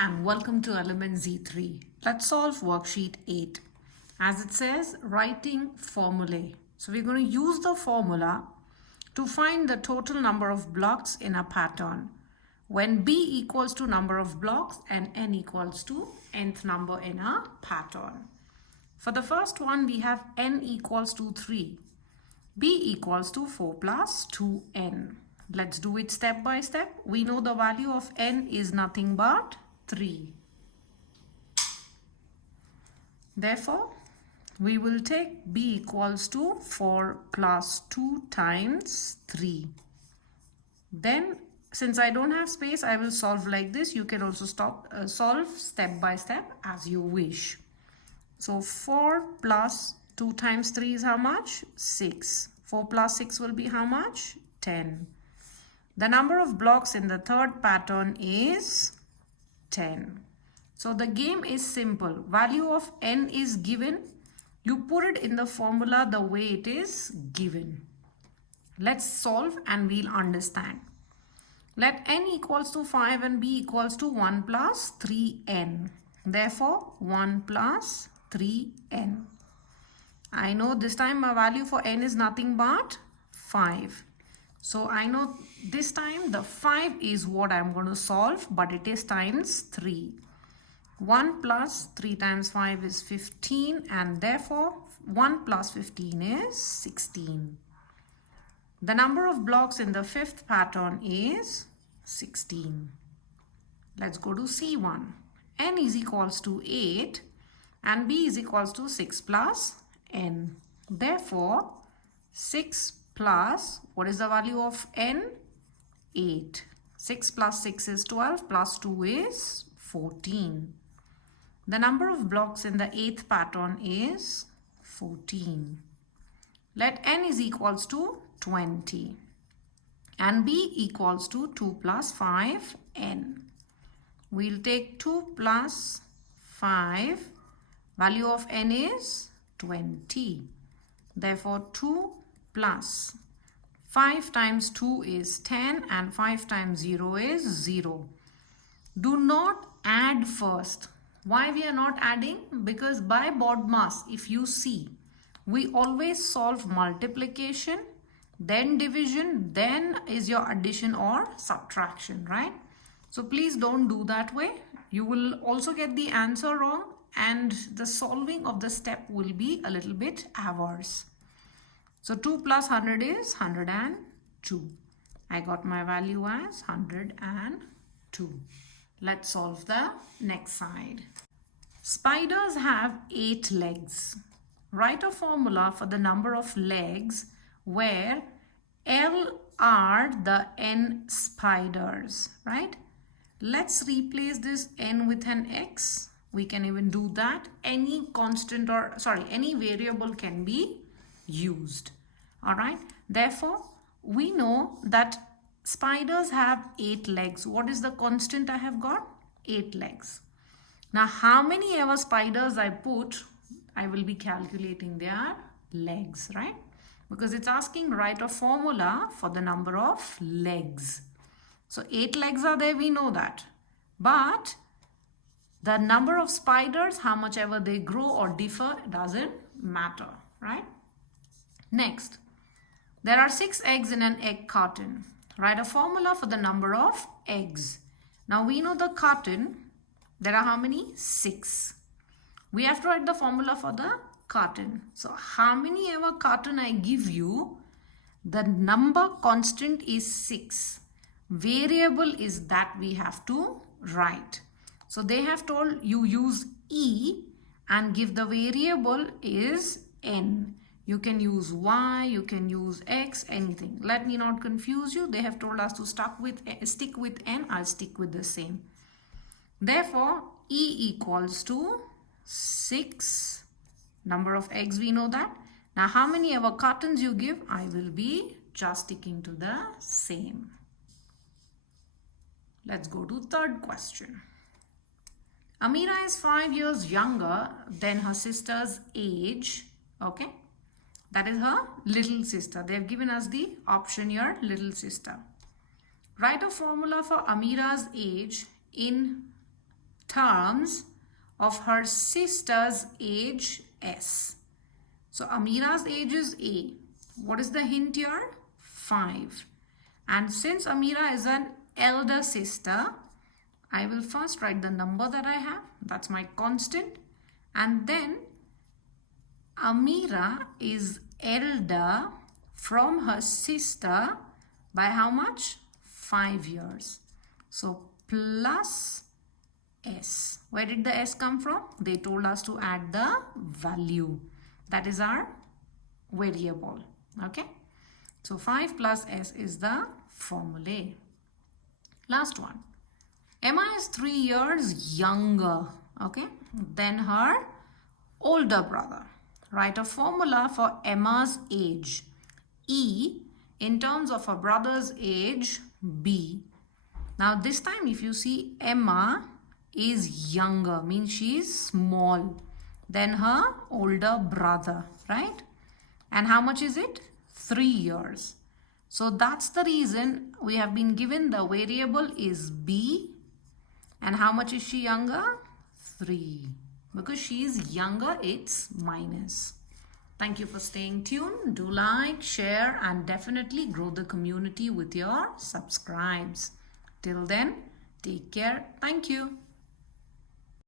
and welcome to Element Z3. Let's solve worksheet 8. As it says, writing formulae. So we're going to use the formula to find the total number of blocks in a pattern when b equals to number of blocks and n equals to nth number in a pattern. For the first one, we have n equals to 3. b equals to 4 plus 2n. Let's do it step by step. We know the value of n is nothing but 3. Therefore, we will take b equals to 4 plus 2 times 3. Then, since I don't have space, I will solve like this. You can also solve step by step as you wish. So 4 plus 2 times 3 is how much? 6. 4 plus 6 will be how much? 10. The number of blocks in the third pattern is 10. So the game is simple. Value of n is given. You put it in the formula the way it is given. Let's solve and we'll understand. Let n equals to 5 and b equals to 1 plus 3n. Therefore, 1 plus 3n. I know this time my value for n is nothing but 5. So I know this time the 5 is what I'm going to solve, but it is times 3. 1 plus 3 times 5 is 15, and therefore 1 plus 15 is 16. The number of blocks in the fifth pattern is 16. Let's go to C1. N is equals to 8 and b is equals to 6 plus n. Therefore, 6 plus, what is the value of n? 8. 6 plus 6 is 12 plus 2 is 14. The number of blocks in the eighth pattern is 14. Let n is equals to 20 and b equals to 2 plus 5n. We'll take 2 plus 5. Value of n is 20. Therefore, 2 plus 5 times 2 is 10 and 5 times 0 is 0. Do not add first. Why we are not adding? Because by BODMAS, if you see, we always solve multiplication, then division, then is your addition or subtraction, right? So please don't do that way. You will also get the answer wrong and the solving of the step will be a little bit hours. So 2 plus 100 is 102. I got my value as 102. Let's solve the next side. Spiders have 8 legs. Write a formula for the number of legs where L are the n spiders, right? Let's replace this n with an x. We can even do that. Any constant or, any variable can be used. All right. Therefore, we know that spiders have 8 legs. What is the constant I have got? 8 legs. Now, how many ever spiders I put, I will be calculating their legs, right? Because it's asking write a formula for the number of legs. So 8 legs are there, we know that. But the number of spiders, how much ever they grow or differ, doesn't matter, right? Next, there are 6 eggs in an egg carton. Write a formula for the number of eggs. Now we know the carton, there are how many? 6. We have to write the formula for the carton. So how many ever carton I give you, the number constant is 6. Variable is that we have to write. So they have told you use E and give the variable is N. You can use Y, you can use X, anything. Let me not confuse you. They have told us to stick with N. I'll stick with the same. Therefore, E equals to 6. Number of eggs, we know that. Now, how many ever cartons you give, I will be just sticking to the same. Let's go to third question. Amira is 5 years younger than her sister's age. Okay. That is her little sister. They have given us the option here, little sister. Write a formula for Amira's age in terms of her sister's age S. So Amira's age is A. What is the hint here? 5. And since Amira is an elder sister, I will first write the number that I have. That's my constant. And then Amira is elder from her sister by how much? 5 years. So plus S. Where did the S come from? They told us to add the value. That is our variable. Okay. So 5 plus S is the formula. Last one. Emma is 3 years younger, okay, than her older brother. Write a formula for Emma's age. E in terms of her brother's age, B. Now this time if you see Emma is younger, means she is small than her older brother, right? And how much is it? 3 years. So that's the reason we have been given the variable is B. And how much is she younger? 3. Because she is younger, it's minus. Thank you for staying tuned. Do like, share, and definitely grow the community with your subscribes. Till then, take care. Thank you.